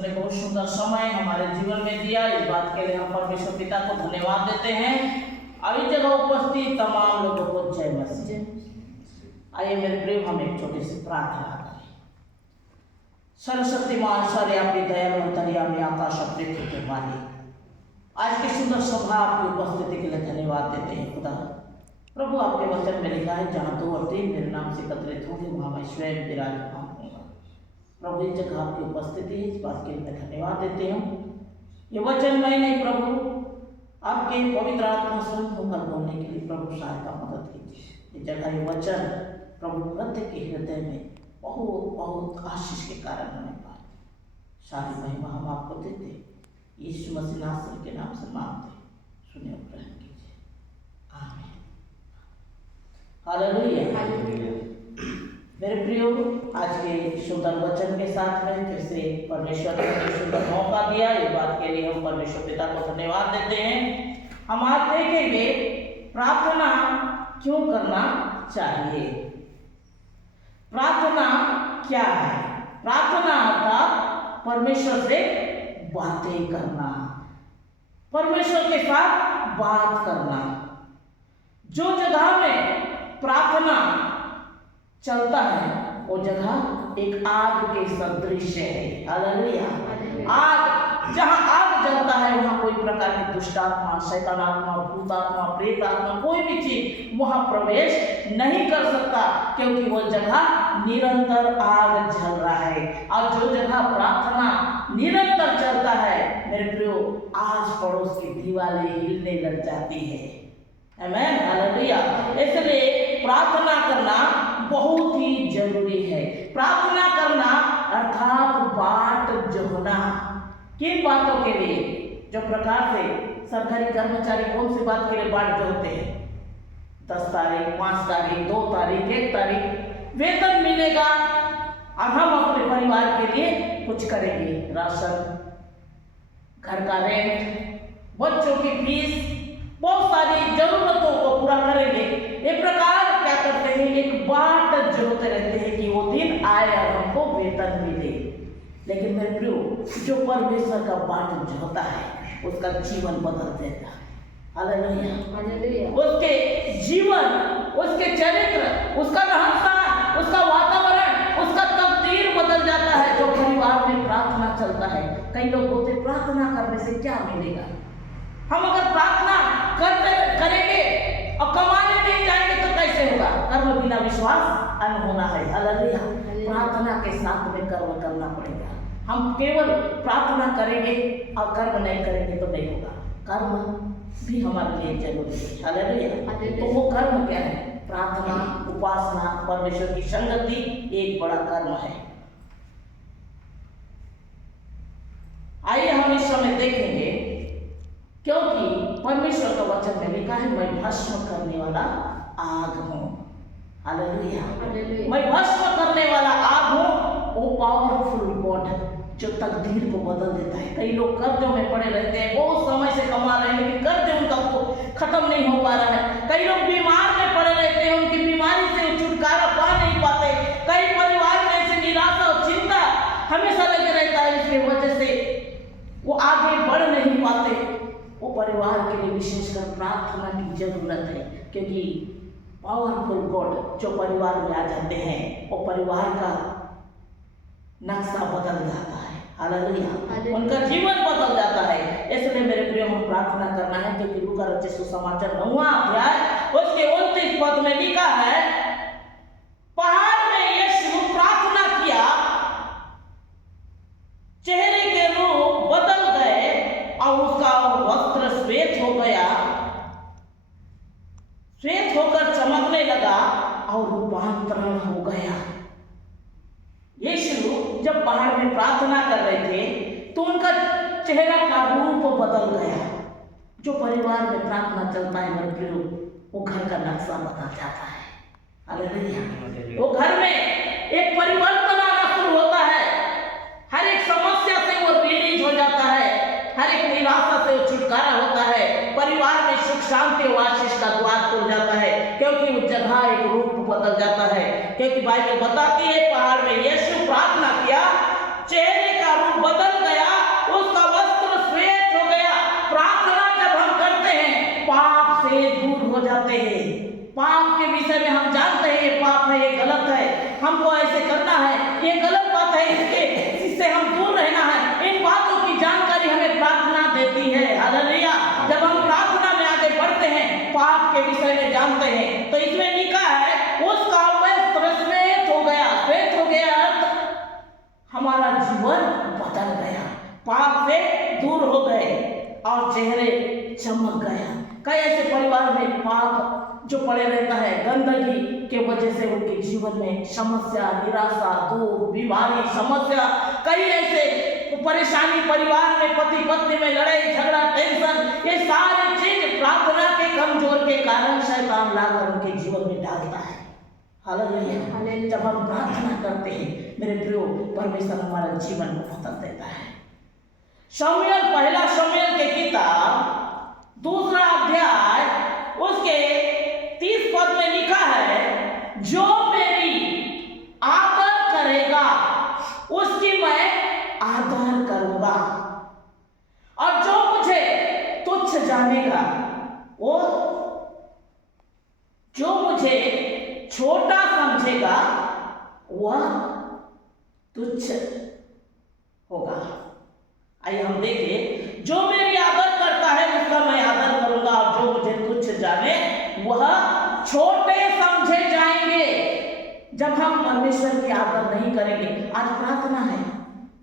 परमेश्वर ने बहुत सुंदर समय हमारे जीवन में दिया। इस बात के लिए हम परमेश्वर पिता को धन्यवाद देते हैं। अभी जगह उपस्थित तमाम लोगों को जय मसीह। आइए मेरे प्रिय, हम एक छोटी सी प्रार्थना करें। सर्वशक्तिमान सर्वव्यापी दयालु अंतर्यामी आकाश और पृथ्वी के मालिक, आज की सुंदर सभा आपकी उपस्थिति के लिए धन्यवाद देते हैं। खुदा प्रभु, आपके वचन में लिखा है, जहाँ 2 और 3 मेरे नाम से एकत्रित होंगे वहाँ मैं स्वयं विराजमान होऊंगा। प्रभु, इस जगह आपकी उपस्थिति है, इस बात के लिए मैं धन्यवाद देते हूँ। ये वचन मैं नहीं प्रभु, आपके पवित्र आत्मा स्वयं होकर बोलने के लिए प्रभु सहायता मदद कीजिए। ये जगह ये वचन प्रभु प्रत्येक के हृदय में बहुत बहुत आशीष के कारण होने पाए। सारी महिमा हम आपको देते, यीशु मसीह नासरी के नाम से मांगते, सुने और ग्रहण कीजिए। आमीन। हालेलुया। मेरे प्रियो, आज के सुंदर वचन के साथ में फिर से परमेश्वर ने हमें सुंदर मौका दिया। इस बात के लिए हम परमेश्वर पिता को धन्यवाद देते हैं। हम आज देखेंगे प्रार्थना क्यों करना चाहिए। प्रार्थना क्या है? प्रार्थना अर्थात परमेश्वर से बातें करना, परमेश्वर के साथ बात करना। जो जगह में प्रार्थना चलता है वो जगह एक आग के सदृश है। हालेलुया। आग, जहाँ आग जलता है वहाँ कोई प्रकार की दुष्ट आत्मा, शैतान आत्मा, भूत आत्मा, प्रेत आत्मा, कोई भी चीज वहाँ प्रवेश नहीं कर सकता, क्योंकि वो जगह निरंतर आग जल रहा है। और जो जगह प्रार्थना निरंतर चलता है मेरे प्रियो, आस पड़ोस की दीवारें हिलने लग जाती है। आमीन। हालेलुया। इसलिए प्रार्थना करना बहुत ही जरूरी है। प्रार्थना करना अर्थात बाट जोहना। किन बातों के लिए? जो प्रकार से सरकारी कर्मचारी कौन सी बात के लिए बाट जोहते हैं? 10 तारीख, 5 तारीख, 2 तारीख, 1 तारीख वेतन मिलेगा और हम अपने परिवार के लिए कुछ करेंगे। राशन, घर का रेंट, बच्चों की फीस, बहुत सारी जरूरतों को पूरा करेंगे। एक प्रकार क्या करते हैं, एक बाट जोहते रहते हैं कि वो दिन आए और हमको वेतन मिले। लेकिन मेरे प्रियो, जो परमेश्वर का बाट जोहता है उसका जीवन बदल देता है। हालेलुया। उसके जीवन, उसके चरित्र, उसका रहन सहन, उसका वातावरण, उसका तकदीर बदल जाता है। जो परिवार में प्रार्थना चलता है, कई लोग बोलते प्रार्थना करने से क्या मिलेगा। हम अगर प्रार्थना करेंगे और कमाने नहीं जाएंगे तो कैसे होगा? कर्म बिना विश्वास अनहोना है। हालेलुया। प्रार्थना के साथ में कर्म करना पड़ेगा। हम केवल प्रार्थना करेंगे और कर्म नहीं करेंगे तो नहीं होगा। कर्म भी हमारे लिए जरूरी है। हालेलुया। तो वो कर्म क्या है? प्रार्थना, उपासना, परमेश्वर की संगति एक बड़ा कर्म है। आइए हम इस समय देखेंगे, क्योंकि परमेश्वर का वचन में लिखा है, मैं भस्म करने वाला आग हूँ। हालेलुया। मैं भस्म करने वाला आग हूँ। वो पावरफुल गॉड जो तकदीर को बदल देता है। कई लोग कर्जों में पड़े रहते हैं, बहुत समय से कमा रहे हैं लेकिन कर्ज उनका खत्म नहीं हो पा रहा है। कई लोग बीमार में पड़े रहते हैं, उनकी बीमारी से छुटकारा पा नहीं पाते। कई परिवार में ऐसे निराशा और चिंता हमेशा लगे रहता है, इसकी वजह से वो आगे बढ़ नहीं पाते। वो परिवार के लिए विशेषकर प्रार्थना की जरूरत है, क्योंकि पावरफुल गॉड जो परिवार में आ जाते हैं वो परिवार का नक्शा बदल जाता है। हालेलुया। उनका जीवन बदल जाता है। इसलिए मेरे प्रिय, हम प्रार्थना करना है, क्योंकि लूका रचित सुसमाचार 9वां अध्याय उसके 29 पद में लिखा है, पहाड़ में यीशु प्रार्थना किया, चेहरे के रूप बदल गए और उसका वस्त्र श्वेत हो गया, श्वेत होकर चमकने लगा और रूपांतरण हो गया। यीशु जब पहाड़ में प्रार्थना कर रहे थे तो उनका चेहरा का रूप बदल गया। जो परिवार में प्रार्थना चलता है मेरे प्रियो, वो घर का नक्शा बदल जाता है। हालेलुया। वो घर में एक परिवर्तन आना शुरू होता है। हर एक समस्या से वो रिलीज हो जाता है, हर एक निराशा से वो छुटकारा होता है। परिवार में सुख शांति और आशीष का द्वार खुल जाता है, क्योंकि उस जगह एक रूप बदल जाता है। क्योंकि बाइबल बताती है, पहाड़ में यीशु प्रार्थना किया, चेहरे का रूप बदल गया विषय में हम जानते हैं ये पाप है, ये गलत है, हमको ऐसे करना है, ये गलत बात है, इससे हम दूर रहना है, इन बातों की जानकारी हमें प्रार्थना देती है। हालेलुया। जब हम प्रार्थना में आगे बढ़ते हैं, पाप के विषय में जानते हैं, तो इसमें लिखा है उसका वस्त्र श्वेत हो गया। श्वेत हो गया हमारा जीवन बदल गया, पाप से दूर हो गए और चेहरे चमक गया। कई ऐसे परिवार में पाप जो पड़े रहता है, गंदगी के वजह से उनके जीवन में समस्या, निराशा, दुख, बीमारी, समस्या, कई ऐसे परेशानी परिवार में, पति पत्नी में लड़ाई झगड़ा, टेंशन, ये सारी चीज प्रार्थना के कमजोर के कारण शैतान लाकर उनके जीवन में डालता है। हालेलुया। जब हम प्रार्थना करते हैं मेरे प्रियो, परमेश्वर हमारा जीवन को बदल देता है। शमूएल, पहला शमूएल के किताब 2 अध्याय उसके 30 पद में लिखा है, जो मेरी आदर करेगा उसकी मैं आदर करूंगा, और जो मुझे तुच्छ जानेगा, वो जो मुझे छोटा समझेगा वह तुच्छ होगा। आइए हम देखें, जो मेरी आदर करता है उसका मैं आदर करूंगा, और जो मुझे तुच्छ जाने वह छोटे समझे जाएंगे। जब हम परमेश्वर की आदर नहीं करेंगे, आज प्रार्थना है,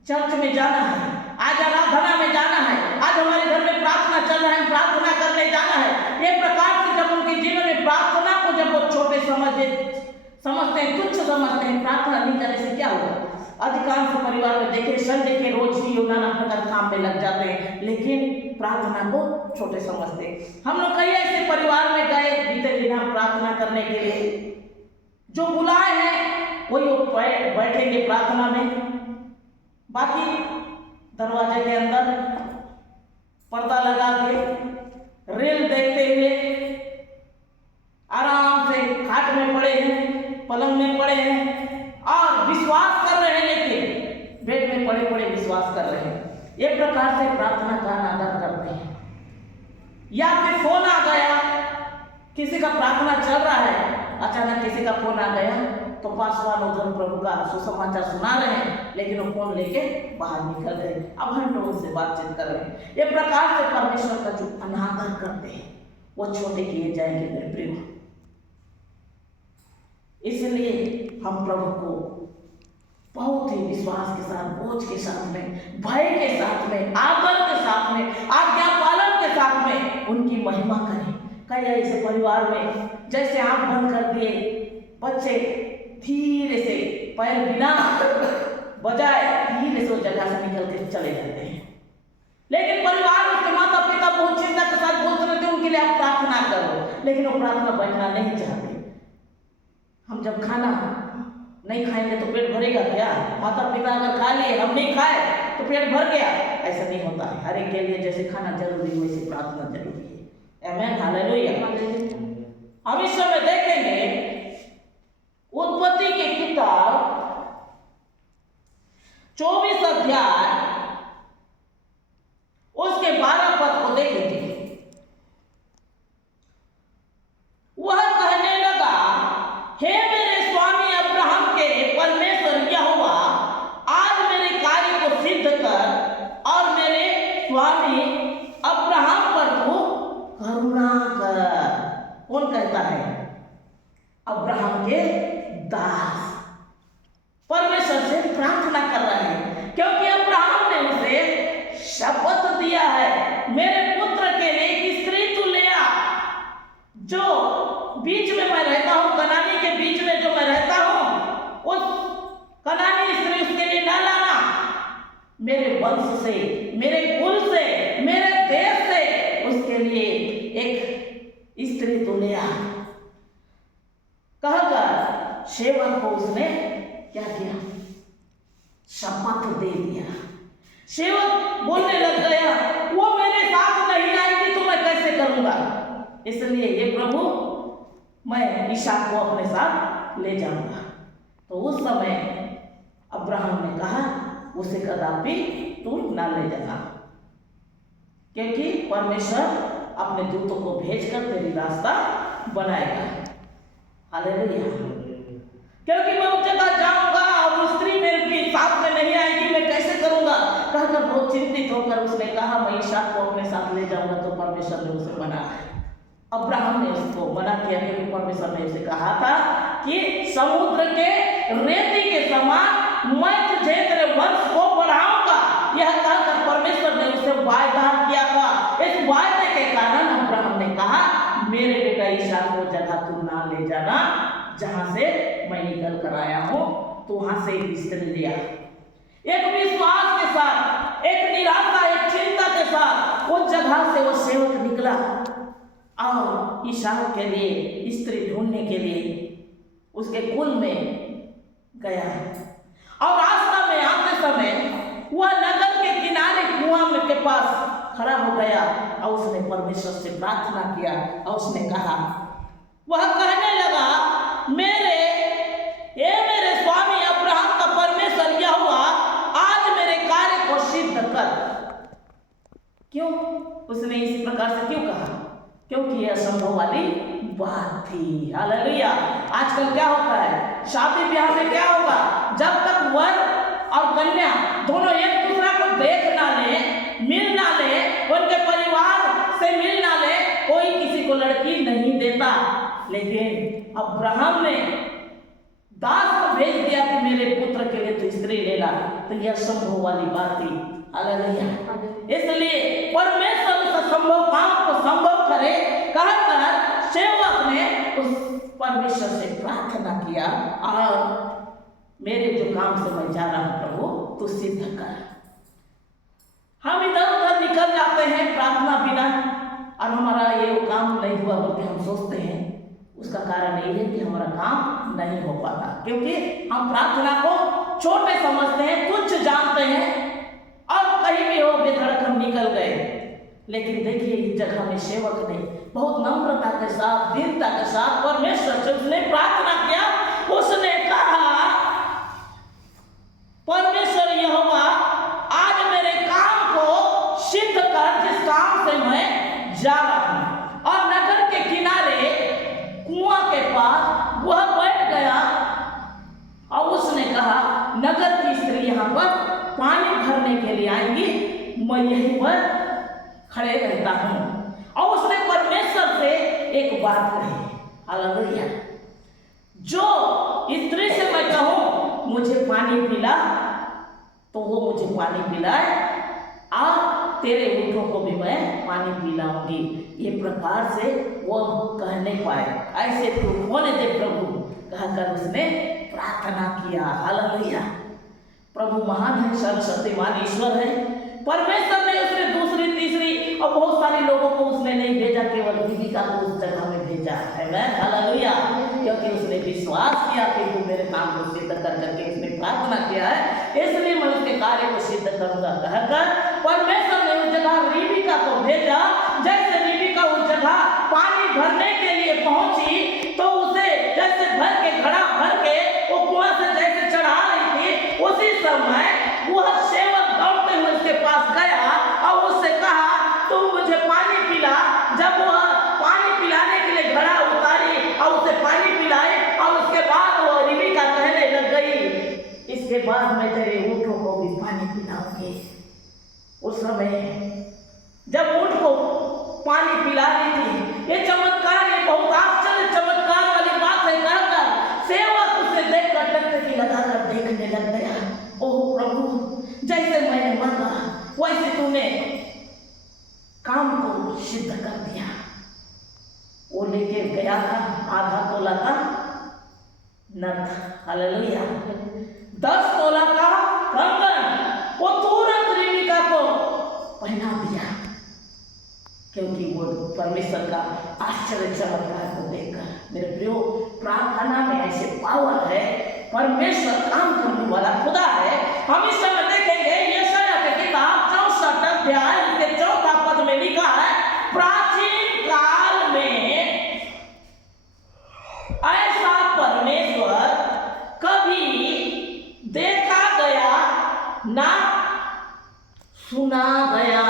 चर्च में जाना है, आज आराधना में जाना है, आज हमारे घर में प्रार्थना चल रहा है, प्रार्थना करने जाना है, ये प्रकार से जब उनके जीवन में प्रार्थना को जब वो छोटे समझते हैं, तुच्छ समझते हैं, प्रार्थना नहीं करने से क्या होगा? अधिकांश परिवार में देखें, संडे के रोज ही नाना प्रकार काम में लग जाते हैं, लेकिन प्रार्थना को छोटे समझते हैं। हम लोग कई ऐसे परिवार में गए बीते दिन हम प्रार्थना करने के लिए, जो बुलाए हैं वही बैठेंगे प्रार्थना में, बाकी दरवाजे के अंदर पर्दा लगा के रील देखते हुए आराम से खाट में पड़े हैं, पलंग में पड़े हैं और विश्वास कर रहे हैं, लेकिन बेड में पड़े पड़े विश्वास कर रहे हैं। एक प्रकार से प्रार्थना का अनादर करते हैं। या फिर फोन आ गया, किसी का प्रार्थना चल रहा है, अचानक किसी का फोन आ गया तो पास वालों उधर प्रभु का सुसमाचार सुना रहे हैं, लेकिन वो फोन लेके बाहर निकल गए, अब घंटों उनसे बातचीत कर रहे हैं। ये प्रकार से परमेश्वर का जो अनादर करते हैं वो छोटे किए जाएंगे मेरे प्रिय। इसलिए हम प्रभु को बहुत ही विश्वास के साथ, बोझ के साथ में, भय के साथ में, आदर के साथ में, आज्ञा पालन के साथ में उनकी महिमा करें। कई ऐसे परिवार में जैसे आंख बंद कर दिए, बच्चे धीरे से पैर बिना बजाए धीरे से उस जगह से निकल के चले जाते हैं, लेकिन परिवार उसके माता पिता बहुत चिंता के साथ बोलते रहते उनके लिए आप प्रार्थना करो, लेकिन वो प्रार्थना बैठना नहीं चाहते। हम जब खाना नहीं खाएंगे तो पेट भरेगा क्या? माता पिता अगर खा लिए, हम नहीं खाए तो पेट भर गया? ऐसा नहीं होता है। हर एक के लिए जैसे खाना जरूरी है वैसे प्रार्थना जरूरी है। आमीन, हालेलुया। हम इस समय देखेंगे उत्पत्ति की किताब 24 अध्याय उसके 12 पद को देखेंगे। वह कहने लगा, हे मेरे स्वामी अब्राहम के परमेश्वर यहोवा, आज मेरे कार्य को सिद्ध कर और मेरे स्वामी अब्राहम पर तू करुणा कर। कौन कहता है? अब्राहम के दास परमेश्वर से प्रार्थना कर रहे हैं, क्योंकि अब्राहम ने उसे शपथ दिया है, मेरे पुत्र के लिए एक स्त्री तू ले आ, जो बीच में मैं रहता हूं, कनानी के बीच में जो मैं रहता हूं, उस कनानी स्त्री उसके लिए ना लाना, मेरे वंश से, मेरे कुल से, मेरे देश से उसके लिए एक स्त्री तू ले आ। कहकर सेवक को उसने क्या किया? शपथ दे दिया। सेवक बोलने लग गया, वो मेरे साथ नहीं आएगी तो मैं कैसे करूंगा, इसलिए ये प्रभु मैं इसहाक को अपने साथ ले जाऊंगा। तो उस समय अब्राहम ने कहा, उसे कदापि तू ना ले जाना, क्योंकि परमेश्वर अपने दूतों को भेजकर तेरी रास्ता बनाएगा। हालेलुया। क्योंकि मैं उस जगह जाऊंगा और उस स्त्री मेरे साथ में नहीं आएगी, मैं कैसे करूंगा कहकर बहुत चिंतित होकर उसने कहा मैं इसहाक को अपने साथ ले जाऊंगा। तो परमेश्वर ने उसे मना, अब्राहम ने उसको मना किया, क्योंकि परमेश्वर ने उसे कहा था कि समुद्र के रेती के समान मैं तुझे तेरे वंश को बढ़ाऊंगा। यह कहकर परमेश्वर ने उसे वायदा किया था। इस वायदे के कारण अब्राहम ने कहा मेरे बेटा इसहाक को जगह तू ना ले जाना जहां से मैं निकल कर आया हूं। तो वहां से एक स्त्री लिया, एक विश्वास के साथ, एक निराशा, एक चिंता के साथ उस जगह से वो सेवक निकला और इसहाक के लिए स्त्री ढूंढने के लिए उसके कुल में गया। और रास्ता में आते समय वह नगर के किनारे कुआं के पास खड़ा हो गया और उसने परमेश्वर से प्रार्थना किया और उसने कहा, वह कहने लगा मेरे स्वामी अब्राहम का परमेश्वर यहोवा आज मेरे कार्य को सिद्ध कर। क्यों उसने इस प्रकार से क्यों कहा? क्योंकि यह असंभव वाली बात थी। हालेलुया। आजकल क्या होता है, शादी ब्याह में क्या होगा, जब तक वर और कन्या दोनों एक दूसरा को देख ना ले, मिल ना ले, उनके परिवार से मिल ना ले, कोई किसी को लड़की नहीं देता। लेकिन अब्राहम ने दास को भेज दिया कि मेरे पुत्र के लिए तो स्त्री ले ला। तो यह संभव वाली बात थी। हालेलुया। इसलिए परमेश्वर उस असंभव काम को संभव करे कहकर सेवक ने उस परमेश्वर से प्रार्थना किया और मेरे जो काम से मैं जा रहा हूं प्रभु तू सिद्ध कर। हम इधर उधर निकल जाते हैं प्रार्थना बिना और हमारा ये काम नहीं हुआ बल्कि हम सोचते हैं। उसका कारण यही है कि हमारा काम नहीं हो पाता, क्योंकि हम प्रार्थना को छोटे समझते हैं, तुच्छ जानते हैं और कहीं भी हो बेधड़क हम निकल गए। लेकिन देखिए इस जगह में सेवक ने बहुत नम्रता के साथ, दीनता के साथ परमेश्वर से उसने प्रार्थना किया। उसने कहा परमेश्वर यहोवा आज मेरे काम को सिद्ध कर जिस काम से मैं जा रहा हूं। और नगर के किनारे कुआं के पास वह बैठ गया और उसने कहा नगर की स्त्री यहाँ पर पानी भरने के लिए आएंगी, मैं यहीं पर खड़े रहता हूं। और उसने परमेश्वर से एक बात कही। हालेलुया। जो स्त्री से मैं कहूं मुझे पानी पिला तो वो मुझे पानी पिलाए और तेरे ऊँटों को भी मैं पानी पिलाऊंगी। ये प्रकार से वो कह नहीं पाए, ऐसे तू होने दे प्रभु कहकर उसने प्रार्थना किया। हालेलुया। प्रभु महान है, सर्वशक्तिमान ईश्वर है। परमेश्वर ने उसने दूसरी तीसरी और बहुत सारे लोगों को उसने नहीं भेजा, केवल जीविका को उस जगह में भेजा है। हालेलुया। क्योंकि उसने विश्वास किया कि तू मेरे काम को सिद्ध कर करके उसने प्रार्थना किया है, इसलिए मैं उसके कार्य को सिद्ध करूंगा कहकर परमेश्वर ने उस जगह रिबिका को भेजा। जैसे रिबिका उस जगह पानी भरने के लिए पहुंची तो उसे जैसे भर के घड़ा भर के वो कुआं से जैसे चढ़ा रही थी, उसी समय वह सेवक दौड़ते हुए उसके पास गया और उससे कहा तू मुझे पानी पिला। जब वह पानी पिलाने के लिए घड़ा उतारी और उसे पानी पिलाई और उसके बाद वो रिबिका कहने लग गई इसके बाद मैं तेरे ऊँटों को भी पानी पिलाऊंगी। उस समय जब ऊँट को पानी पिला रही थी, ये चमत्कार, ये बहुत आश्चर्य चमत्कार वाली बात है कहकर सेवक उसे देखकर टकटकी लगाकर देखने लग गया। ओह प्रभु, जैसे मैंने मांगा वैसे तूने काम को सिद्ध कर दिया। वो लेके गया था आधा तोला का नथ, हालेलुया, 10 तोला का कंगन, वो तुरंत रिबिका को पहना दिया, क्योंकि वो परमेश्वर का आश्चर्य चमत्कार को देखकर। मेरे प्रियो, प्रार्थना में ऐसे पावर है, परमेश्वर काम करने वाला खुदा है। हम इस समय देखेंगे यशायाह की किताब 64 अध्याय के 4 पद में लिखा है, प्राचीन काल में ऐसा परमेश्वर कभी देखा गया ना सुना गया।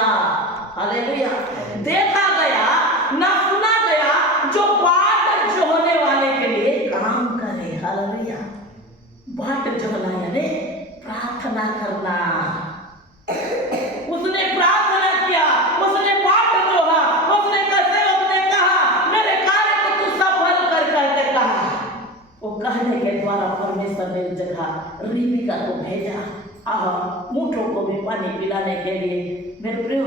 हालेलुया। देखा गया ना सुना गया, जो बाट जो होने वाले के लिए जोहना यानी प्रार्थना करना। उसने प्रार्थना किया, उसने बाट जोहा, उसने सेवक ने कहा मेरे कार्य को तू सफल कर करके कहा। वो कहने के द्वारा परमेश्वर ने उस जगह रिबिका को भेजा ऊँटों को भी पानी पिलाने के लिए। मेरे प्रियो,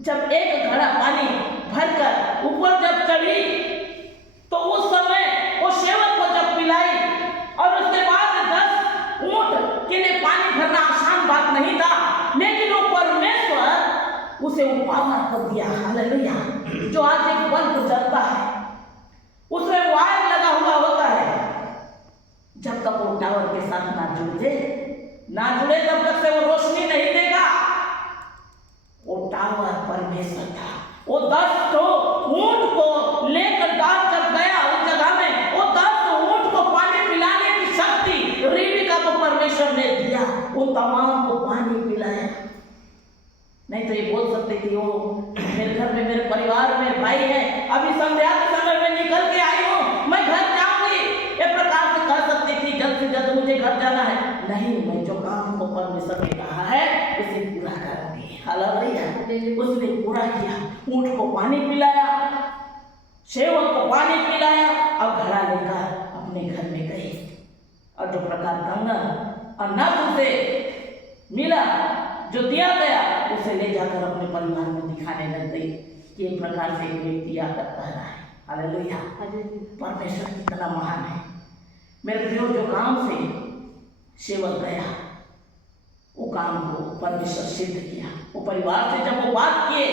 जब एक घड़ा पानी भरकर ऊपर जब चढ़ी तो उस समय वो सेवक को जब पिलाई और उसके बाद 10 ऊँट के लिए पानी भरना आसान बात नहीं था, लेकिन वो परमेश्वर उसे वो पावर को दिया। हालेलुया। जो आज एक बल्ब जलता है उसमें वायर लगा हुआ होता है, जब तक वो टावर के साथ ना जुड़े तब तक से वो रोशनी नहीं देगा। वो टावर परमेश्वर था। वो 10 ऊँट को लेकर दास जब गया उस जगह में, वो 10 ऊँट को पानी पिलाने की शक्ति रिबिका को परमेश्वर ने दिया। वो तमाम को पानी पिलाया। नहीं तो ये बोल सकते कि वो मेरे घर में मेरे परिवार में भाई है, अभी संध्या के समय में निकल के आई हूँ, मैं घर जाऊंगी, ये प्रकार से कह सकती थी जल्द से जल्द मुझे घर जाना है। नहीं, मैं जो काम को परमेश्वर ने कहा है उसे पूरा करूंगी। हालेलुया। उसने पूरा किया। ऊँट को पानी पिलाया, सेवक को पानी पिलाया और घड़ा लेकर अपने घर में गई। और जो प्रकार कंगन और नथ उसे मिला, जो दिया गया, उसे ले जाकर अपने परिवार में दिखाने लग गई कि एक प्रकार से एक व्यक्ति आकर कह रहा है। हालेलुया। परमेश्वर कितना महान है। मेरे प्रियो, जो काम से सेवक गया वो काम को परमेश्वर सिद्ध किया। वो परिवार से जब वो बात किए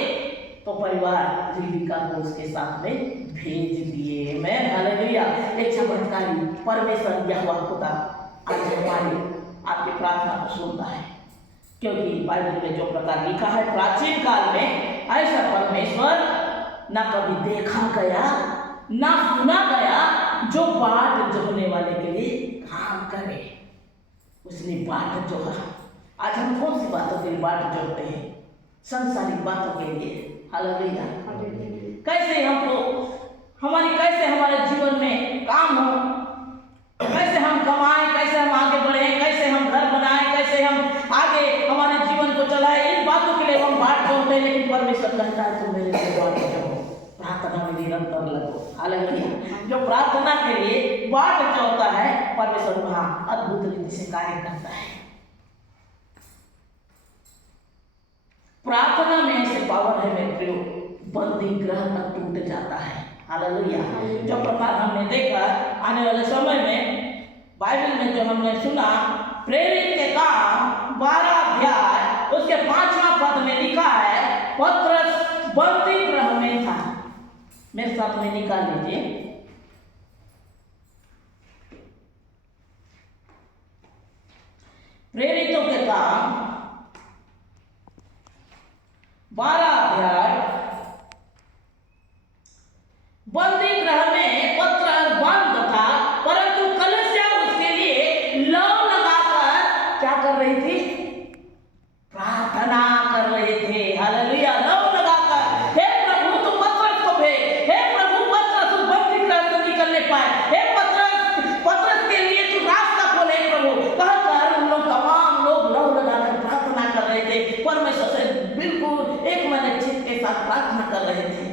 तो परिवार रिबिका को उसके साथ में भेज दिए। मैं हालेलुया। एक चमत्कारी परमेश्वर यहोवा खुदा आज हमारी आपकी प्रार्थना को सुनता है, क्योंकि बाइबल में जो प्रकार लिखा है, प्राचीन काल में ऐसा परमेश्वर ना कभी देखा गया ना सुना गया जो बाट जोहने वाले के लिए काम करे। उसने बाट जोहा। आज हम कौन सी बातों के लिए बाट जोहते हैं? संसारिक बातों के लिए। हालेलुया। कैसे हमको कैसे हमारे जीवन में काम हो, कैसे हम कमाएं, कैसे हम आगे बढ़ें, कैसे हम घर बनाएं, कैसे हम आगे हमारे जीवन को चलाएं, इन बातों के लिए हम बाट जोहते हैं। लेकिन परमेश्वर कहता है तुम मेरे लिए बाट जोहो, प्रार्थना में निरंतर लगो। हालेलुया। जो प्रार्थना के लिए बाट जोहता है, परमेश्वर वहां अद्भुत रीति से कार्य करता है। प्रार्थना में ऐसे पावर है मेरे प्रियो, बंदी ग्रह तक टूट जाता है। हालेलुया। जो प्रकार हमने देखा आने वाले समय में बाइबल में जो हमने सुना, प्रेरित के काम 12 अध्याय उसके 5वां पद में लिखा है पत्रस बंदी गृह में था। मेरे साथ में निकाल लीजिए। प्रेरितों के काम 12 अध्याय बंदी गृह में पत्रस बंद था, परंतु कलीसिया उसके लिए लौ लगाकर क्या कर रही थी? प्रार्थना कर रहे थे। हालेलुया। लौ लगाकर, हे प्रभु तू पत्रस को भेज, हे प्रभु पत्रस उस बंदी गृह से निकलने पाए, हे पत्रस के लिए तू रास्ता खोले प्रभु। कहकर उन लोग तमाम लोग लौ लगाकर प्रार्थना कर रहे थे। परमेश्वर से बिल्कुल एक मन चित्त के साथ प्रार्थना कर रहे थे।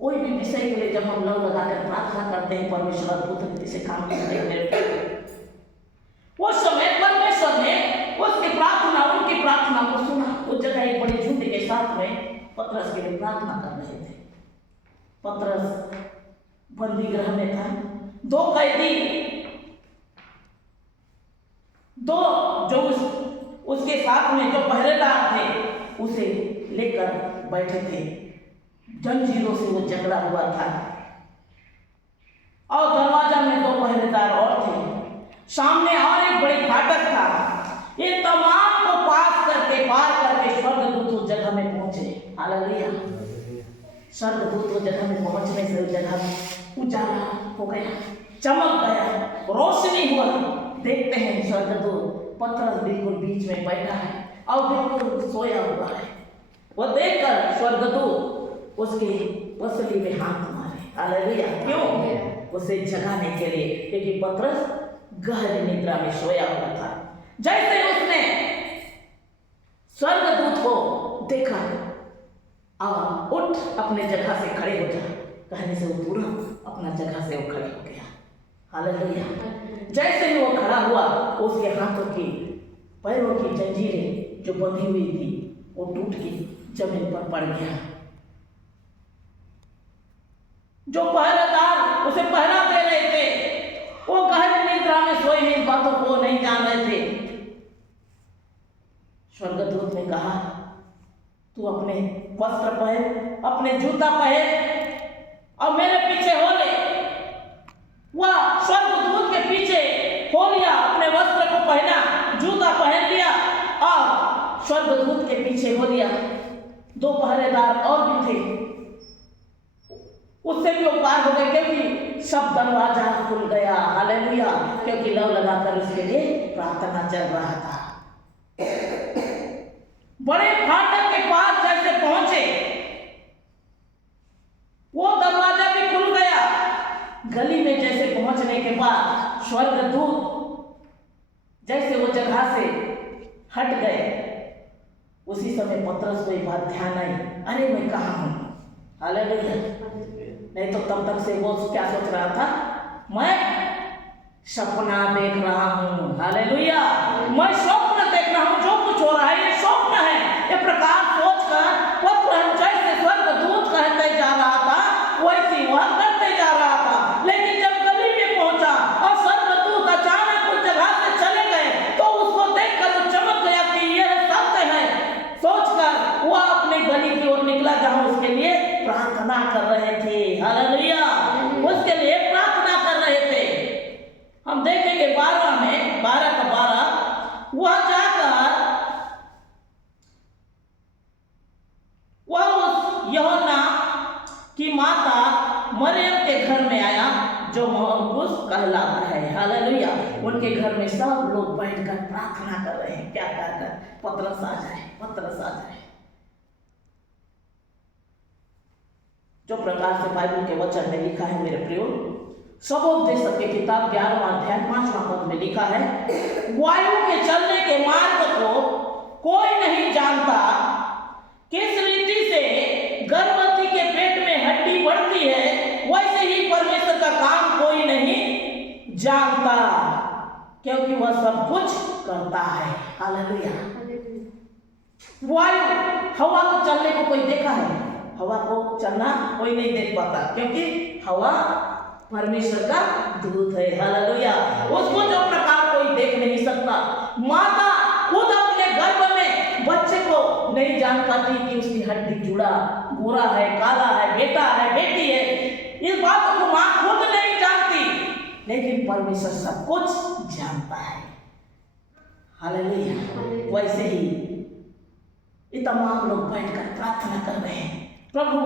कोई भी विषय के लिए जब हम लौ लगाकर प्रार्थना करते हैं, परमेश्वर अद्भुत रीति से काम करते हैं। उस समय परमेश्वर ने उनकी प्रार्थना को सुना। उस जगह एक बड़ी झुंड के साथ में पत्रस के लिए प्रार्थना कर रहे थे। पत्रस बंदी गृह में था। 2 कैदी, 2 जो उसके साथ में जो पहरेदार थे उसे लेकर बैठे थे। जंजीरों से वो जकड़ा हुआ था और दरवाजा में 2 पहरेदार और थे। सामने और एक बड़ी फाटक था। ये तमाम को पार करके स्वर्गदूत उस जगह में पहुंचे। हालेलुया। स्वर्गदूत उस जगह में पहुंचने से उस जगह में उजाला हो गया, चमक गया, रोशनी हुआ। देखते हैं स्वर्गदूत पत्रस बिल्कुल बीच में बैठा है और बिल्कुल सोया हुआ है। वो देखकर स्वर्गदूत उसके वसली में हाथ मारे। हालेलुया। क्यों? उसे जगाने के लिए, क्योंकि पत्रस गहरी निद्रा में सोया हुआ था। जैसे उसने स्वर्गदूत को देखा, अब उठ अपने जगह से खड़े हो जा, कहने से वो तुरंत अपना जगह से वो खड़े हो गया। हालेलुया। जैसे ही वो खड़ा हुआ, उसके हाथों की पैरों की जंजीरें जो बंधी हुई थी वो टूट के जमीन पर पड़ गया। जो पहरेदार उसे पहरा दे रहे थे वो गहरी निद्रा में सोए हुए इन बातों को नहीं जान रहे थे। स्वर्गदूत ने कहा, तू अपने वस्त्र पहन, अपने जूता पहन और मेरे पीछे हो ले। वह स्वर्गदूत के पीछे हो लिया, अपने वस्त्र को पहना, जूता पहन लिया और स्वर्गदूत के पीछे हो लिया। दो पहरेदार और भी थे, उससे भी वो पार हो गए क्योंकि सब दरवाजा खुल गया। हालेलुया। क्योंकि लव लगाकर उसके लिए प्रार्थना चल रहा था। बड़े फाटक के पास जैसे पहुंचे, वो दरवाजा भी खुल गया। गली में जैसे पहुंचने के बाद स्वर्गदूत जैसे वो जगह से हट गए, उसी समय पतरस को एक बात ध्यान आई, अरे मैं कहाँ हूँ। हालेलुया। नहीं तो तब तक से वो क्या सोच रहा था, मैं सपना देख रहा हूँ। हालेलुया। मैं स्वप्न देख रहा हूँ, जो कुछ हो रहा है ये स्वप्न है। ये प्रकार सोचकर पतरस जैसे स्वर्गदूत कहते जा रहा था वैसे वह करते जा रहा था। लेकिन जब गली में पहुंचा और स्वर्गदूत अचानक उस जगह से चले गए तो उसको देखकर वो चमक गया कि यह सत्य है। सोचकर वह अपने गली की ओर निकला जहां उसके लिए प्रार्थना कर रहे थे। हालेलुया। उसके लिए प्रार्थना कर रहे थे। हम देखेंगे 12 में 12 का 12, वह जाकर वह उस यूहन्ना की माता मरियम के घर में आया जो मरकुस कहलाता है। हालेलुया। उनके घर में सब लोग बैठकर प्रार्थना कर रहे हैं। क्या कहकर, पतरस आ जाए, पतरस आ जाए। जो प्रकार से बाइबल के वचन में लिखा है मेरे प्रियो, सबोपदेशक की किताब 11वां अध्याय 5वां पद में लिखा है, वायु के चलने के मार्ग को कोई नहीं जानता, किस रीति से गर्भवती के पेट में हड्डी बढ़ती है वैसे ही परमेश्वर का काम कोई नहीं जानता, क्योंकि वह सब कुछ करता है। हालेलुया। वायु, हवा को चलने को कोई देखा है? हवा को चलना कोई नहीं देख पाता, क्योंकि हवा परमेश्वर का दूत है। हालेलुया। उसको जो प्रकार कोई देख नहीं सकता। माता खुद अपने गर्भ में बच्चे को नहीं जान पाती कि उसकी हड्डी जुड़ा, गोरा है, काला है, बेटा है, बेटी है, इस बात को मां खुद नहीं जानती, लेकिन परमेश्वर सब कुछ जानता है। हालेलुया। वैसे ही ये तमाम लोग बैठकर प्रार्थना कर रहे हैं, प्रभु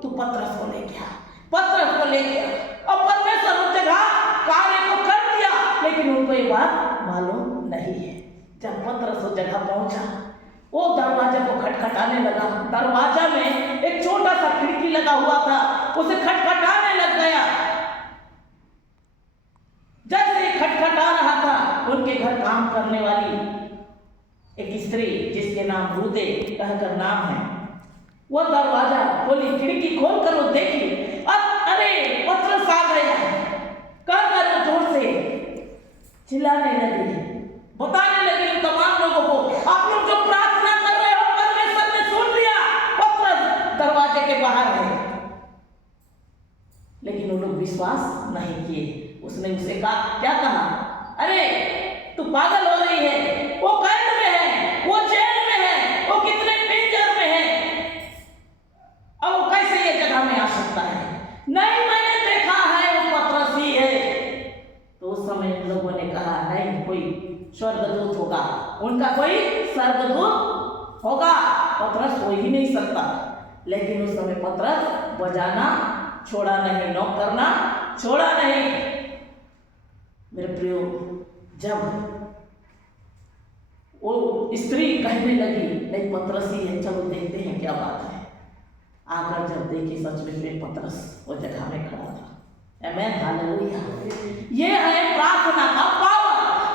तू पतरस को ले गया, पतरस को ले गया। और परमेश्वर उस जगह कार्य को कर दिया, लेकिन उनको ये बात मालूम नहीं है। जब पतरस उस जगह पहुंचा, वो दरवाजे को खटखटाने लगा। दरवाजा में एक छोटा सा खिड़की लगा हुआ था, उसे खटखटाने लग गया। जैसे खटखटा रहा था, उनके घर काम करने वाली एक स्त्री जिसके नाम रूदे कहकर नाम है, वो दरवाजा खोली, खिड़की खोलकर वो देखी, अरे पतरस आ गया कहकर वो जोर से चिल्लाने लगी, बताने लगी तमाम लोगों को, आप लोग जो प्रार्थना कर रहे हो परमेश्वर ने सुन लिया, पतरस दरवाजे के बाहर है। लेकिन वो लोग विश्वास नहीं किए। उसने उसे कहा, क्या कहा? अरे तू पागल हो रही है, वो कैद में है, वो जेल में है, वो कितने पिंजर में है, अब वो कैसे ये जगह में आ सकता है? नहीं, मैंने देखा है वो पतरस ही है। तो उस समय इन लोगों ने कहा, नहीं, कोई स्वर्गदूत होगा, उनका कोई स्वर्गदूत होगा, पतरस हो ही नहीं सकता। लेकिन उस समय पतरस बजाना छोड़ा नहीं, नॉक करना छोड़ा नहीं। मेरे प्रियो, जब वो स्त्री कहने लगी, नहीं पतरस ही है, चलो देखते हैं क्या बात है, आकर जब देखी सच में पतरस वो जगह में खड़ा था। आमेन। हालेलुया। ये है प्रार्थना का पावर।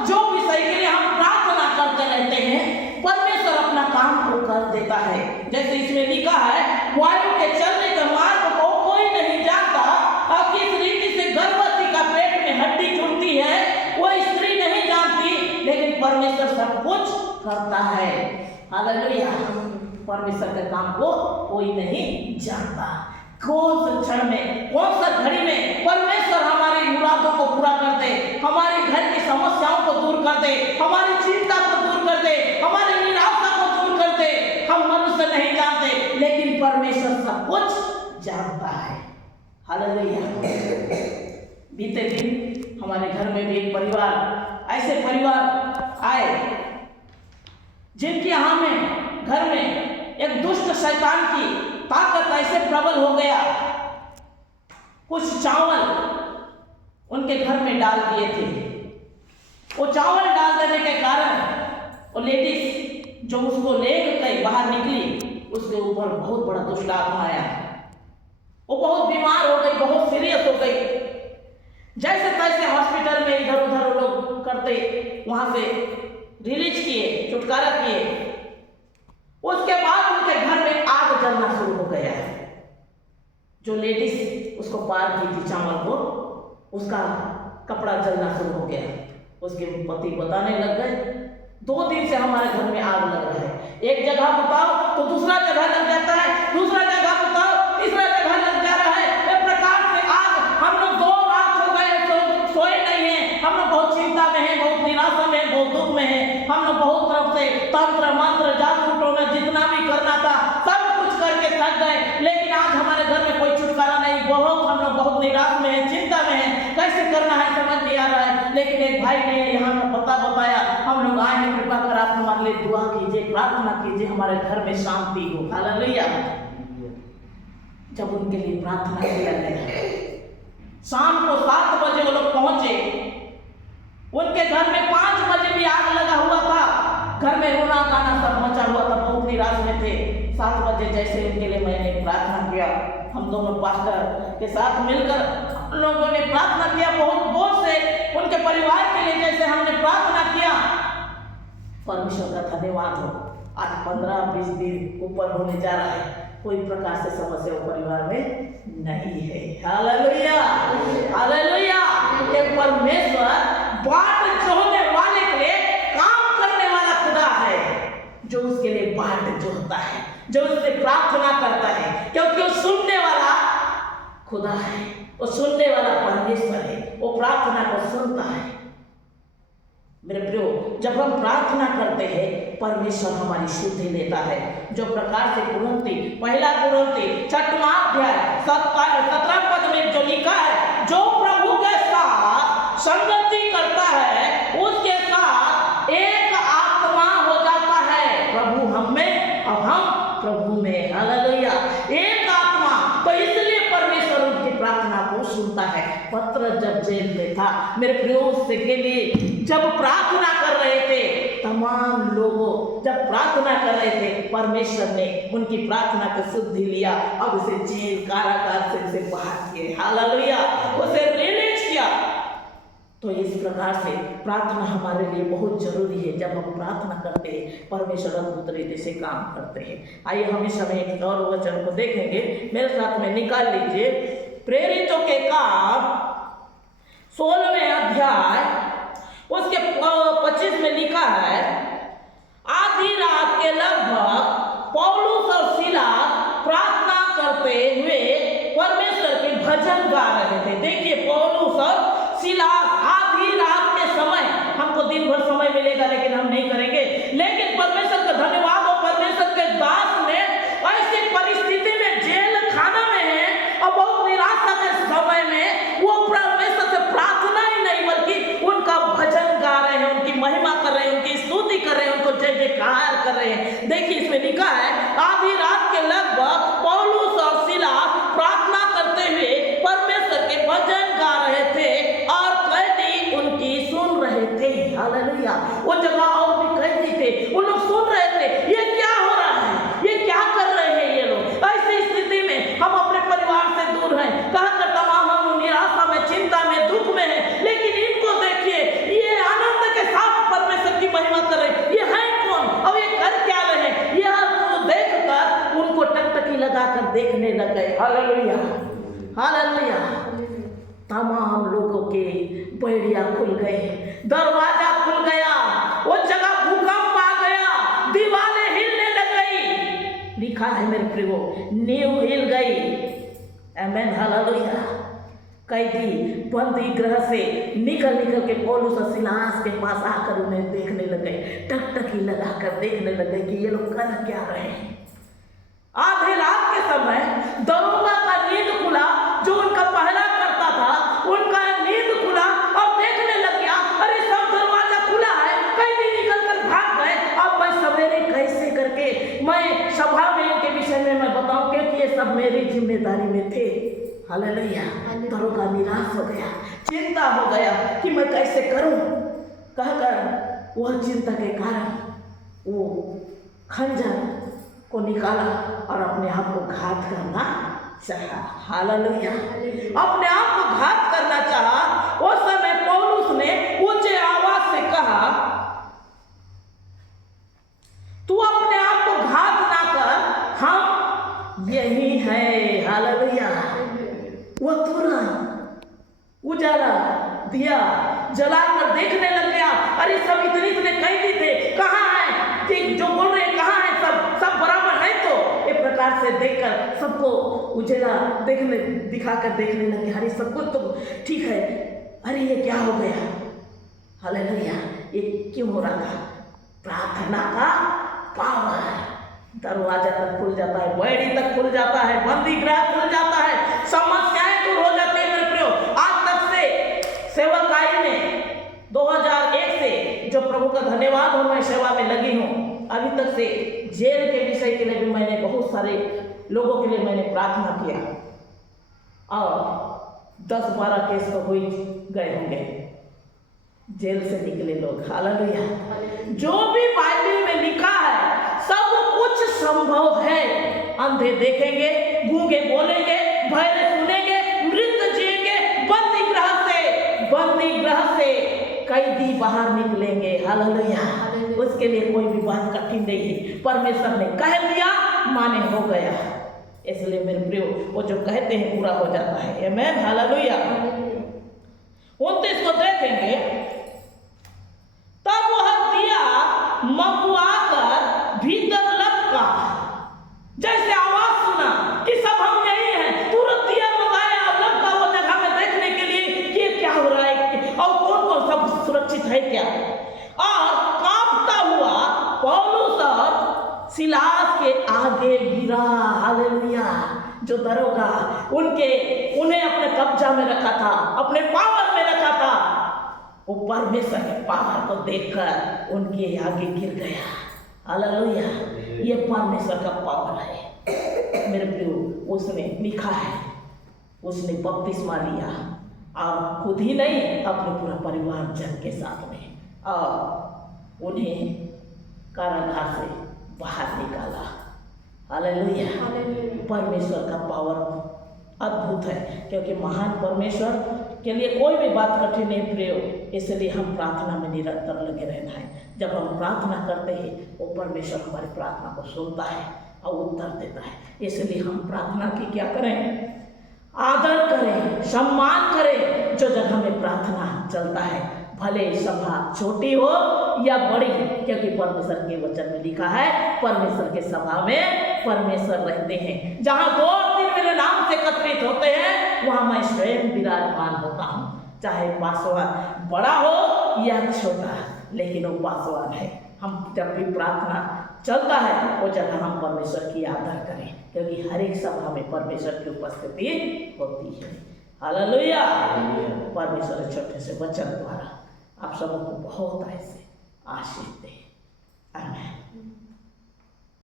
जो विषय के लिए हम प्रार्थना करते रहते हैं परमेश्वर अपना काम को कर देता है। जैसे इसमें लिखा है, वायु के चलने के मार्ग को कोई नहीं जानता और किस रीति से गर्भवती का पेट में हड्डी जुड़ती है वो स्त्री नहीं जानती, लेकिन परमेश्वर सब कुछ करता है। हालेलुया। परमेश्वर के काम को कोई नहीं जानता। कौन से क्षण में, कौन सा घड़ी में परमेश्वर हमारी मुरादों को पूरा कर दे, हमारी घर की समस्याओं को दूर कर दे, हमारी चिंता को दूर कर दे, हमारी निराशा को दूर कर दे, हम मनुष्य नहीं जानते, लेकिन परमेश्वर सब कुछ जानता है। हालेलुया। बीते दिन हमारे घर में भी एक परिवार, ऐसे परिवार आए जिनके यहाँ में घर में एक दुष्ट शैतान की ताकत ऐसे प्रबल हो गया, कुछ चावल उनके घर में डाल दिए थे। वो चावल डाल देने के कारण वो लेडीज जो उसको लेकर बाहर निकली, उसके ऊपर बहुत बड़ा दुष्ट आत्मा आया। वो बहुत बीमार हो गई, बहुत सीरियस हो गई। जैसे तैसे हॉस्पिटल में इधर उधर लोग करते वहां से रिलीज किए, छुटकारा किए। उसके बाद उनके घर में आग जलना शुरू हो गया। जो लेडीज उसको पार की थी चावल को, उसका कपड़ा जलना शुरू हो गया। उसके पति बताने लग गए, 2 दिन से हमारे घर में आग लग रहा है। एक जगह बताओ तो दूसरा जगह लग जाता है, दूसरा जगह बताओ तीसरा जगह लग जा रहा है। इस प्रकार से आग, हम लोग 2 रात हो गए सोए नहीं है। हम लोग बहुत चिंता में है, बहुत निराशा में, बहुत दुख में है। हम लोग बहुत तरफ से तंत्र मंत्र जादू टोना जितना भी करना था सब कुछ करके थक गए, लेकिन आज हमारे घर में कोई छुटकारा नहीं। बहुत हम लोग बहुत निराश में है, चिंता में है, कैसे करना है समझ नहीं आ रहा है। लेकिन एक भाई ने यहाँ का पता बताया, हम लोग आए हैं, कृपा कर आप हमारे लिए दुआ कीजिए, प्रार्थना कीजिए, हमारे घर में शांति हो। हालेलुया। जब उनके लिए प्रार्थना किया गया, शाम को 7 बजे वो लोग पहुंचे। उनके घर में 5 बजे भी आग लगा हुआ था, घर में रोना गाना सब मचा हुआ था, बहुत निराश में थे। 7 बजे जैसे उनके लिए मैंने प्रार्थना किया, हम दोनों पास्टर के साथ मिलकर हम लोगों ने प्रार्थना किया बहुत जोर से उनके परिवार के लिए। जैसे हमने प्रार्थना किया, परमेश्वर का धन्यवाद हो, आज 15-20 दिन ऊपर होने जा रहा है, कोई प्रकार से समस्या परिवार में नहीं है। Hallelujah, hallelujah. ये परमेश्वर बाट जोहने वाले के लिए काम करने वाला खुदा है, जो उसके लिए बाट जोहता है, जो उससे प्रार्थना करता है, क्योंकि वो सुनने वाला खुदा है, वो सुनने वाला परमेश्वर है, वो प्रार्थना को सुनता है। मेरे प्रियो, जब हम प्रार्थना करते हैं परमेश्वर हमारी शुद्धि लेता है। जो प्रकार से कुरिन्थी, पहला कुरिन्थी 6वां अध्याय 17 पद में जो लिखा है, जो प्रभु के साथ संगति करता है उसके साथ एक आत्मा हो जाता है। प्रभु हम में और हम प्रभु में। हालेलुया। एक आत्मा, तो इसलिए परमेश्वर उनकी प्रार्थना को सुनता है। पत्र जब जेल में था, मेरे प्रियो, उसके लिए जब प्रार्थना कर रहे थे, तमाम लोगों जब प्रार्थना कर रहे थे, परमेश्वर ने उनकी प्रार्थना को शुद्धि लिया और उसे जेल कारागार से बाहर किए। हालेलुया। उसे रिलीज किया। तो इस प्रकार से प्रार्थना हमारे लिए बहुत जरूरी है। जब हम प्रार्थना करते हैं परमेश्वर अद्भुत रीति से काम करते हैं। आइए हम इस समय एक और वचन को देखेंगे, मेरे साथ में निकाल लीजिए। प्रेरितों के काम 16वें अध्याय उसके 25 में लिखा है, आधी रात के लगभग पौलुस और सीलास प्रार्थना करते हुए परमेश्वर के भजन गा रहे थे। देखिए, पौलुस और सीलास आधी रात के समय, हमको दिन भर समय मिलेगा लेकिन हम नहीं करेंगे, लेकिन परमेश्वर का धन्यवाद हो, परमेश्वर के दास ने ऐसी परिस्थिति में जेल खाना में है और बहुत निराशा के समय में वो परमेश्वर से प्रार्थना ही नहीं बल्कि उनका भजन गा रहे हैं, उनकी महिमा कर रहे हैं, उनकी स्तुति कर रहे हैं, उनको जय जयकार कर रहे हैं। देखिए, इसमें लिखा है, आधी रात के लगभग पौलुस और सीलास प्रार्थना करते हुए परमेश्वर के भजन गा रहे थे और कैदी उनकी सुन रहे थे। हालेलुया। वो जगह और भी कैदी थे, वो लोग सुन रहे थे, ये क्या हो रहा है, ये क्या कर रहे हैं ये लोग। ऐसी स्थिति में हम अपने परिवार से दूर हैं, कहकर तमाम हम निराशा में, चिंता में, दुख में हैं, लेकिन इनको देखिए, ये आनंद के साथ कर देखने लग गए। Hallelujah, hallelujah. तमाम लोगों के बैरिया खुल गए, दरवाजा खुल गया, वो जगह भूकंप आ गया, दीवारें हिलने लग गई। लिखा है मेरे प्रियो, नींव हिल गई। आमीन, हालेलुया। कैदी बंदी गृह से निकल के पौलुस और सिलास के पास आकर उन्हें देखने लगे, टकटकी लगाकर देखने लगे कि ये लोग कर क्या रहे हैं। आधी रात के समय दरोगा का नींद खुला, जो उनका पहरा करता था, उनका नींद खुला और देखने लग गया, अरे सब दरवाजा खुला है, कैदी निकल कर भाग गए। अब मैं सवेरे कैसे करके मैं सभा में इनके विषय में मैं बताऊं, क्योंकि ये सब मेरी जिम्मेदारी में थे। हालेलुया। दरोगा निराश हो गया, चिंता हो गया कि मैं कैसे करूं। कहकर वह चिंता के कारण वो खंजर को निकाला और अपने आप को घात करना चाहा। हालेलुया। अपने आप को घात करना चाहा। उस समय पौलुस ने ऊंचे आवाज से कहा, तू अपने आप को घात ना कर, हम यही है। हालेलुया। वह तुरंत उजाला दिया जलाकर देखने लग गया, अरे सब इतने कैदी थे, कहाँ है कि जो बोल रहे हैं, कहाँ है सब बराबर है। तो एक प्रकार से देखकर सबको उजाला दिखाकर देखने लगे, अरे सब कुछ तो ठीक है, अरे ये क्या हो गया। हालेलुया। ये क्यों हो रहा था? प्रार्थना का पावर। दरवाजा तक खुल जाता है, बैरी तक खुल जाता है, बंदी गृह खुल जाता है, समस्याएं दूर हो जाती है। मेरे प्रियो, आज तक से सेवकाई में 2001 से जो प्रभु का धन्यवाद हो, मैं सेवा में लगी हूँ। अभी तक से जेल के विषय के लिए भी मैंने बहुत सारे लोगों के लिए मैंने प्रार्थना किया और 10-12 केस तो हो गए होंगे, जेल से निकले लोग। हालेलुया। जो भी बाइबल में लिखा है सब कुछ संभव है। अंधे देखेंगे, गूंगे बोलेंगे, बहरे सुनेंगे, मृत जिएंगे, बंदी ग्रह से कैदी बाहर निकलेंगे। हालेलुया। उसके लिए कोई भी बात कठिन नहीं है, परमेश्वर ने कह दिया, माने हो गया। इसलिए मेरे प्रियो, वो जो कहते हैं पूरा हो जाता है। आमीन, हालेलुया। 29 को देखेंगे, तब वह दिया मंगवाकर भीतर लपका। जैसे आवाज सुना कि सब हम यही हैं, तुरंत दिया मंगाया और लपका वो जगह में देखने के लिए कि क्या हो रहा है और कौन कौन सब सुरक्षित है क्या। और कांपता हुआ पौलुस और सिलास के आगे गिरा। हालेलुया। जो दरोगा उन्हें अपने कब्जा में रखा था, अपने पावर में रखा था, वो परमेश्वर के पावर को देखकर उनके आगे गिर गया। हालेलुया। ये परमेश्वर का पावर है मेरे प्रियो। उसने लिखा है, उसने बपतिस्मा लिया और खुद ही नहीं, अपने पूरा परिवार जन के साथ में, और उन्हें कारागार से बाहर निकाला। हालेलुया। परमेश्वर का पावर अद्भुत है, क्योंकि महान परमेश्वर के लिए कोई भी बात कठिन नहीं प्रियो। इसलिए हम प्रार्थना में निरंतर लगे रहना है। जब हम प्रार्थना करते हैं, वो परमेश्वर हमारी प्रार्थना को सुनता है और उत्तर देता है। इसलिए हम प्रार्थना की क्या करें? आदर करें, सम्मान करें। जो जगह में प्रार्थना चलता है, भले सभा छोटी हो या बड़ी, क्योंकि परमेश्वर के वचन में लिखा है, परमेश्वर के सभा में परमेश्वर रहते हैं। जहाँ 2-3 मेरे नाम से एकत्रित होते हैं, वहाँ मैं स्वयं विराजमान होता हूँ। चाहे पासवान बड़ा हो या छोटा, लेकिन वो पासवान है। हम जब भी प्रार्थना चलता है, वो जगह हम परमेश्वर की आदर करें, क्योंकि हर एक सभा में परमेश्वर की उपस्थिति होती है। हालेलुया। परमेश्वर छोटे से वचन द्वारा आप सबों को बहुत ऐसे आशीष दे। आमीन।